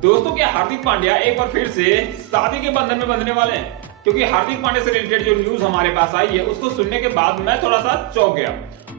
दोस्तों क्या हार्दिक पांड्या एक बार फिर से शादी के बंधन में बंधने वाले हैं? क्योंकि हार्दिक पांड्या से रिलेटेड जो न्यूज हमारे पास आई है उसको सुनने के बाद मैं थोड़ा सा चौंक गया,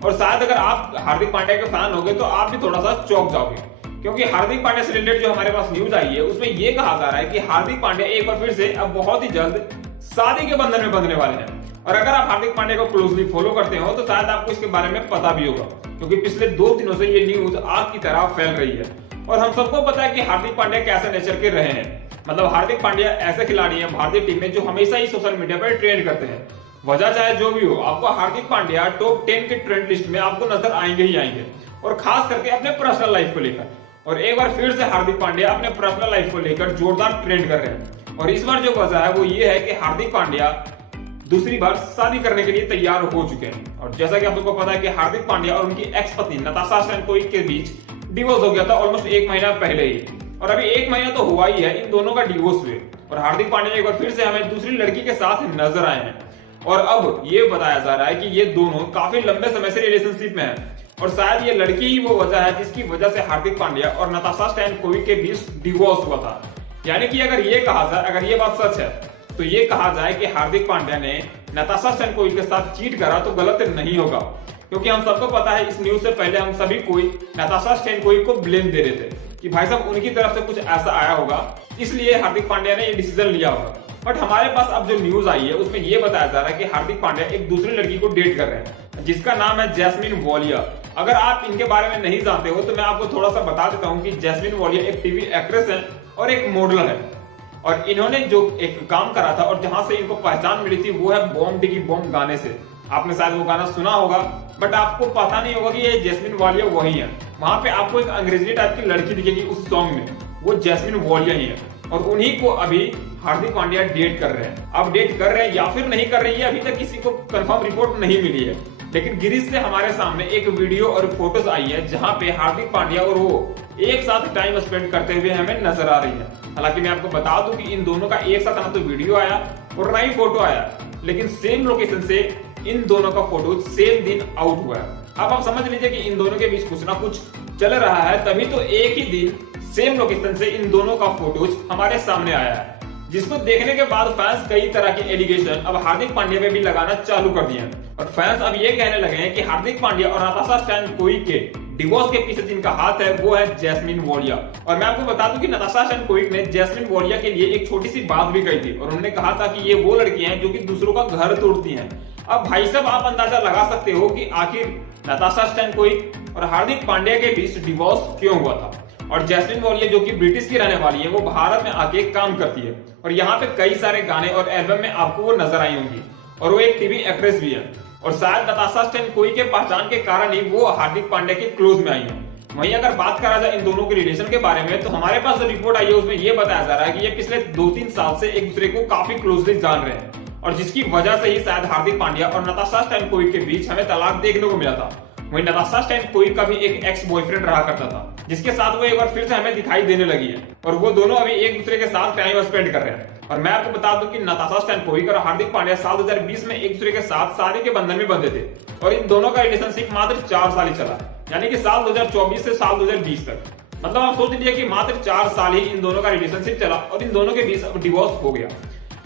और शायद अगर आप हार्दिक पांड्या के फैन होगे तो आप भी थोड़ा सा चौंक जाओगे। क्योंकि हार्दिक पांड्या से रिलेटेड जो हमारे पास न्यूज आई है उसमें यह कहा जा रहा है कि हार्दिक पांड्या एक बार फिर से अब बहुत ही जल्द शादी के बंधन में बंधने वाले हैं। और अगर आप हार्दिक पांड्या को क्लोजली फॉलो करते हो तो शायद आपको इसके बारे में पता भी होगा, क्योंकि पिछले 2 दिनों से ये न्यूज आग की तरह फैल रही है। और हम सबको पता है कि हार्दिक पांड्या कैसे नेचर के रहे हैं। मतलब हार्दिक पांड्या ऐसे खिलाड़ी हैं भारतीय टीम में जो हमेशा ही सोशल मीडिया पर ट्रेंड करते हैं। वजह चाहे जो भी हो, आपको हार्दिक पांड्या टॉप 10 के ट्रेंड लिस्ट में आपको नजर आएंगे ही आएंगे, और खास करके अपने पर्सनल लाइफ को लेकर। और एक बार फिर से हार्दिक पांड्या अपने पर्सनल लाइफ को लेकर जोरदार ट्रेंड कर रहे हैं। और इस बार जो वजह है वो ये है कि हार्दिक पांड्या दूसरी बार शादी करने के लिए तैयार हो चुके हैं। और जैसा कि आप सबको पता है कि हार्दिक पांड्या और उनकी एक्स पत्नी नताशा स्टैनकोविक के बीच डिवोर्स हो गया था ऑलमोस्ट 1 महीना पहले ही, और अभी 1 महीना तो हुआ ही है इन दोनों का डिवोर्स हुए। और हार्दिक पांड्या एक बार फिर से हमें दूसरी लड़की के साथ नजर आए हैं। और अब ये बताया जा रहा है कि ये दोनों काफी लंबे समय से रिलेशनशिप में हैं, और शायद ये लड़की ही वो वजह है जिसकी वजह से हार्दिक पांड्या और नताशा स्टैनकोविक के बीच डिवोर्स हुआ था। यानी कि अगर ये कहा जाए, अगर ये बात सच है तो ये कहा जाए कि हार्दिक पांड्या ने नताशा स्टैनकोविक के साथ चीट करा तो गलत नहीं होगा। क्योंकि हम सबको पता है इस न्यूज से पहले हम सभी कोई नताशा स्टैनकोविक को ब्लेम दे रहे थे कि भाई साहब उनकी तरफ से कुछ ऐसा आया होगा, इसलिए हार्दिक पांड्या ने ये डिसीजन लिया होगा। बट हमारे पास अब जो न्यूज आई है उसमें यह बताया जा रहा है कि हार्दिक पांड्या एक दूसरी लड़की को डेट कर रहे हैं जिसका नाम है जैस्मिन वॉलिया। अगर आप इनके बारे में नहीं जानते हो तो मैं आपको थोड़ा सा बता देता हूँ कि जैस्मिन वॉलिया एक टीवी एक्ट्रेस है और एक मॉडल है। और इन्होंने जो एक काम करा था और जहां से इनको पहचान मिली थी वो है बॉम्ब डिगी बॉम्ब गाने से। आपने शायद वो गाना सुना होगा, बट आपको पता नहीं होगा कि ये जैस्मिन वॉलिया वही है। वहां पे आपको एक अंग्रेजी टाइप की लड़की दिखेगी उस सॉन्ग में, वो जैस्मिन वॉलिया ही है। और उन्हीं को अभी हार्दिक पांड्या डेट कर रहे हैं। अब डेट कर रहे हैं या फिर नहीं कर रही है, अभी तक किसी को कंफर्म रिपोर्ट नहीं मिली है। लेकिन गिरीश से हमारे सामने एक वीडियो और फोटोज आई है जहां पे हार्दिक पांड्या और वो एक साथ टाइम स्पेंड करते हुए हमें नजर आ रही है। हालांकि मैं आपको बता दूं कि इन दोनों का एक साथ ना तो वीडियो आया और ना ही फोटो आया, लेकिन सेम लोकेशन से इन दोनों का फोटो सेम दिन आउट हुआ है। अब आप समझ लीजिए कि इन दोनों के बीच कुछ ना कुछ चल रहा है, तभी तो एक ही दिन सेम लोकेशन से इन दोनों का फोटोज हमारे सामने आया है, जिसको देखने के बाद फैंस कई तरह के एलिगेशन अब हार्दिक पांड्या पे भी लगाना चालू कर दिए हैं। और फैंस अब ये कहने लगे हैं कि हार्दिक पांड्या और नताशा स्टैनकोविक के डिवोर्स के पीछे जिनका हाथ है वो है जैस्मिन वॉलिया। और मैं आपको बता दूं कि नताशा स्टैनकोविक ने जैस्मिन वॉलिया के लिए एक छोटी सी बात भी कही थी, और उन्होंने कहा था कि ये वो लड़कियां हैं जो कि दूसरों का घर तोड़ती हैं। अब भाई साहब आप अंदाजा लगा सकते हो कि आखिर नताशा स्टैनकोविक और हार्दिक पांड्या के बीच डिवोर्स क्यों हुआ था। और जैस्मिन वॉलिया जो कि ब्रिटिश की रहने वाली है, वो भारत में आके काम करती है और यहाँ पे कई सारे गाने और एल्बम में आपको वो नजर आई होंगी। और वो एक टीवी एक्ट्रेस भी है, और शायद नताशा स्टैनकोविक के पहचान के कारण ही वो हार्दिक पांड्या के क्लोज में आई है। वहीं अगर बात करा जाए इन दोनों के रिलेशन के बारे में तो हमारे पास जो रिपोर्ट आई है उसमें ये बताया जा रहा है कि ये पिछले 2-3 साल से एक दूसरे को काफी क्लोजली जान रहे हैं, और जिसकी वजह से ही शायद हार्दिक पांड्या और नताशा स्टैनकोविक के बीच हमें तलाक देखने को मिला था। वहीं नताशा स्टैनकोविक का भी एक एक्स बॉयफ्रेंड रहा करता था, जिसके साथ वो एक बार फिर से हमें दिखाई देने लगी है, और वो दोनों अभी एक दूसरे के साथ टाइम स्पेंड कर रहे हैं। और मैं आपको बता दूं कि नताशा स्टैनकोविक और हार्दिक पांड्या साल 2020 में एक दूसरे के साथ शादी के बंधन में बंधे थे, और इन दोनों का रिलेशनशिप मात्र 4 साल ही चला, यानी कि साल 2024 से साल 2020 तक। मतलब आप सोच लीजिए कि मात्र 4 साल ही इन दोनों का रिलेशनशिप चला और इन दोनों के बीच अब डिवोर्स हो गया।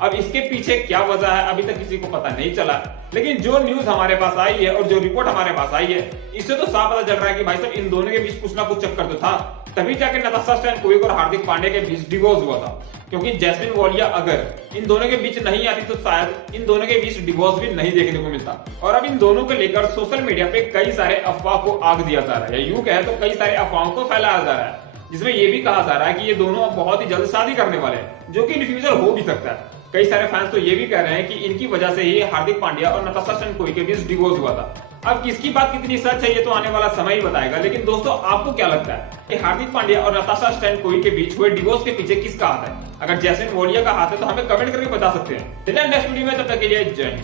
अब इसके पीछे क्या वजह है अभी तक किसी को पता नहीं चला, लेकिन जो न्यूज हमारे पास आई है और जो रिपोर्ट हमारे पास आई है इससे तो साफ पता चल रहा है कि भाई साहब इन दोनों के बीच कुछ ना कुछ चक्कर तो था, तभी जाके नताशा स्टैनकोविक और हार्दिक पांड्या के बीच डिवोर्स हुआ था। क्योंकि जैस्मिन वॉलिया अगर इन दोनों के बीच नहीं आती तो शायद इन दोनों के बीच डिवोर्स भी नहीं देखने को मिलता। और अब इन दोनों को लेकर सोशल मीडिया पे कई सारे अफवाह को आग दिया जा रहा है, या यूं कहे तो कई सारे अफवाहों को फैलाया जा रहा है, जिसमें यह भी कहा जा रहा है कि ये दोनों अब बहुत ही जल्द शादी करने वाले हैं, जो कि इन फ्यूचर हो भी सकता है। कई सारे फैंस तो ये भी कह रहे हैं कि इनकी वजह से ही हार्दिक पांड्या और नताशा स्टैनकोविक के बीच डिवोर्स हुआ था। अब किसकी बात कितनी सच है ये तो आने वाला समय ही बताएगा, लेकिन दोस्तों आपको क्या लगता है कि हार्दिक पांड्या और नताशा स्टैनकोविक के बीच हुए डिवोर्स के पीछे किसका हाथ है? अगर जैस्मिन वॉलिया का हाथ है तो हमें कमेंट करके बता सकते हैं। नेक्स्ट वीडियो में, तब तक के लिए जय हिंद।